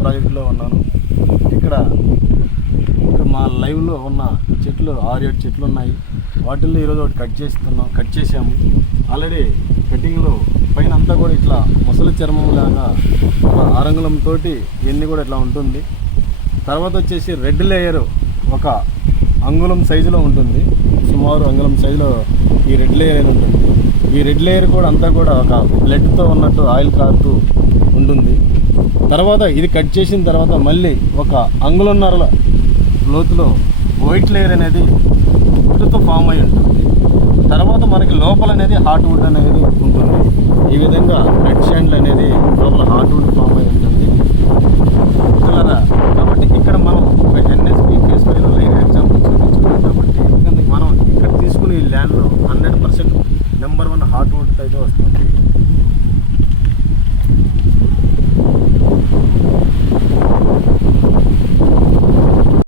ప్రాజెక్టులో ఉన్నాను. ఇక్కడ మా లైవ్లో ఉన్న చెట్లు 6-7 చెట్లు ఉన్నాయి. వాటిల్లో ఈరోజు ఒకటి కట్ చేసాము. ఆల్రెడీ కటింగ్లో పైన అంతా కూడా ఇట్లా ముసలి చర్మం లాగా ఒక ఆరంగుళంతో ఇవన్నీ కూడా ఇట్లా ఉంటుంది. తర్వాత వచ్చేసి రెడ్ లేయర్ ఒక అంగుళం సైజులో ఉంటుంది. సుమారు అంగుళం సైజులో ఈ రెడ్ లేయర్ అనేది ఉంటుంది. ఈ రెడ్ లేయర్ కూడా అంతా కూడా ఒక బ్లడ్తో ఉన్నట్టు ఆయిల్ కారుతూ ఉంటుంది. తర్వాత ఇది కట్ చేసిన తర్వాత మళ్ళీ ఒక అంగుళన్నర లోతులో వైట్ లేయర్ అనేది వుడ్తో ఫామ్ అయి ఉంటుంది. తర్వాత మనకి లోపల అనేది హార్ట్ వుడ్ అనేది ఉంటుంది. ఈ విధంగా రెడ్ శాండ్లు అనేది